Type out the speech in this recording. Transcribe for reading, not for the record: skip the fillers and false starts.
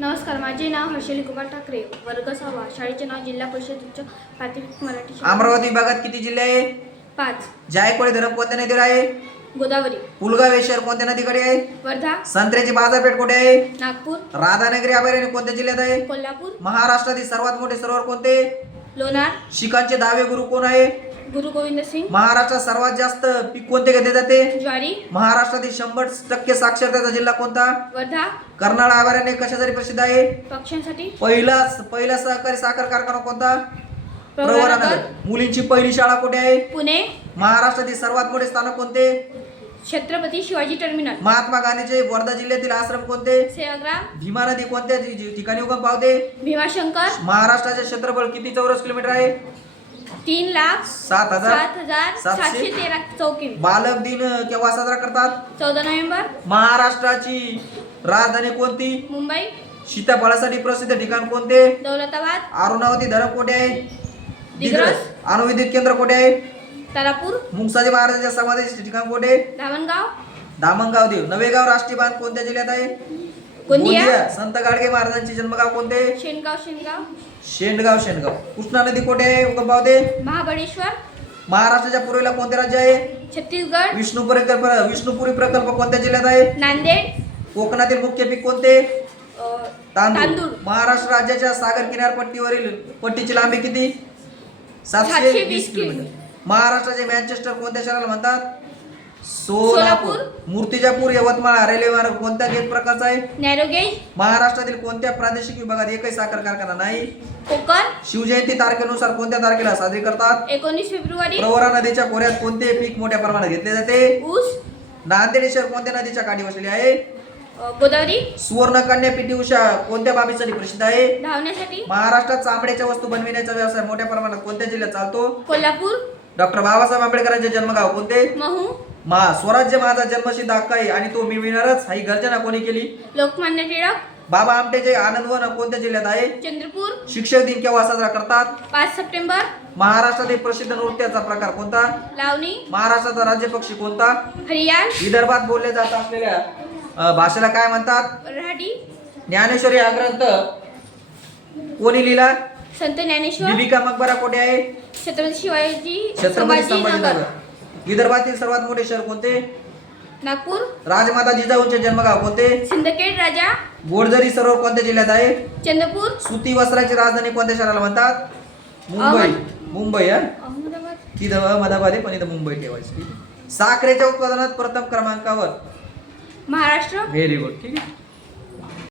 नमस्कार, माझे नाव हर्षली कुमार ठाकरे, वर्ग 6वा, शाळेचे नाव जिल्हा परिषद उच्च प्राथमिक मराठी शाळा. अमरावती विभागात किती जिल्हे आहे? 5. जायकवाडी धरण कोणत्या नदीवर आहे? गोदावरी. पुलगावेश्वर कोणत्या नदीकडे आहे? वर्धा. संत्र्याची बाजारपेठ कुठे आहे? नागपूर. राधानगरी अभयारण्य कोणत्या जिल्ह्यात आहे? कोल्हापूर. महाराष्ट्रातील सर्वात मोठे सरोवर कोणते? लोणार. शिखांचे 10वे गुरु कोण आहे? गुरु गोविंद सिंग. महाराष्ट्रात सर्वात जास्त पीक कोणते घेतले जाते? ज्वारी. महाराष्ट्रातील 100% साक्षरतेचा जिल्हा कोणता? वर्धा. कर्नाळ अभयारण्य कशासाठी प्रसिद्ध आहे? पक्ष्यांसाठी. पहिला सहकारी साखर कारखाना कोणता? प्रवरानगर. मुलींची पहिली शाळा कुठे आहे? पुणे. महाराष्ट्रातील सर्वात मोठे स्थानक कोणते? छत्रपती शिवाजी टर्मिनल. महात्मा गांधीचे वर्धा जिल्ह्यातील आश्रम कोणते? सेवाग्राम. भीमा नदी कोणत्या ठिकाणी उगम पावते? भीमाशंकर. महाराष्ट्राचे क्षेत्रफळ किती चौरस किलोमीटर आहे? 3,07,713 चौकी. बालक दिन केव्हा साजरा करतात? 14 नोव्हेंबर. महाराष्ट्राची राजधानी कोणती? मुंबई. सीताफळासाठी प्रसिद्ध ठिकाण कोणते? दौलताबाद. अरुणावती धरण कुठे आहे? दिग्रस. अणुविद्युत केंद्र कुठे आहे? तारापूर. मुंगसाजी महाराजांच्या समाधीचे ठिकाण कुठे? धामणगाव. दामणगाव देव. नवेगाव राष्ट्रीय बांध कोणत्या जिल्ह्यात आहे? गोंदिया. संत गाडगे महाराजांचे जन्मगाव कोणते? शेनगाव. शेंडगाव. कृष्णा नदी कुठे आहे उगम पावते? महाबळेश्वर. महाराष्ट्राच्या पूर्वेला कोणते राज्य आहे? छत्तीसगड. विष्णुपुरी प्रकल्प कोणत्या जिल्ह्यात आहे? नांदेड. कोकणातील मुख्य पीक कोणते? तांदूळ. महाराष्ट्र राज्याच्या सागर किनारपट्टीवरील पट्टीची लांबी किती? 720 किलोमीटर. महाराष्ट्राचे मँचेस्टर कोणत्या शहराला म्हणतात? सोलापूर. मूर्तिजापूर यवतमाळ रेल्वे मार्ग कोणत्या गेज प्रकारचा आहे? Narrow gauge. महाराष्ट्रातील कोणत्या प्रादेशिक विभागात एकही साखर कारखाना नाही? कोकण. शिवजयंती तारखेनुसार कोणत्या तारखेला साजरी करतात? 19 फेब्रुवारी. प्रवरा नदीच्या खोऱ्यात कोणते पीक मोठ्या प्रमाणात घेतले जाते? ऊस. नांदेड शहर कोणत्या नदीच्या काठी वसलेले आहे? गोदावरी. सुवर्णकन्या पीटी उषा कोणत्या बाबीसाठी प्रसिद्ध आहे? धावण्यासाठी. महाराष्ट्रात चामड्याच्या वस्तू बनविण्याचा व्यवसाय मोठ्या प्रमाणात कोणत्या जिल्ह्यात चालतो? कोल्हापूर. डॉक्टर बाबासाहेब आंबेडकरांचे जन्मगाव कोणते? महू. स्वराज्य माझा जन्मसिद्ध हक्क आहे आणि तो मिळविणारच ही गर्जना कोणी केली? लोकमान्य टिळक. बाबा आमटेचे आनंदवन कोणत्या जिल्ह्यात आहे? चंद्रपूर. शिक्षक दिन केव्हा साजरा करतात? 5 सप्टेंबर. महाराष्ट्रातील प्रसिद्ध नृत्याचा प्रकार कोणता? लावणी. महाराष्ट्राचा राज्य पक्षी कोणता? हरियाण. विदर्भात बोलले जात असलेल्या भाषेला काय म्हणतात? राठी. ज्ञानेश्वरी हा ग्रंथ कोणी लिहिला? संत ज्ञानेश्वर. बीबिका मकबरा कुठे आहे? छत्रपती शिवाजी संभाजीनगर. विदर्भातील सर्वात मोठे शहर कोणते? नागपूर. राजमाता जिजाऊंचे जन्मगाव कोणते? सिंदखेड राजा. गोडझरी सरोवर कोणत्या जिल्ह्यात आहे? चंद्रपूर. सुती वस्त्राची राजधानी कोणत्या शहराला म्हणतात? मुंबई. अहमदाबाद. तिथं अहमदाबाद आहे पण इथं मुंबई ठेवायची. साखरेच्या उत्पादनात प्रथम क्रमांकावर. महाराष्ट्र. Very good. ठीक आहे.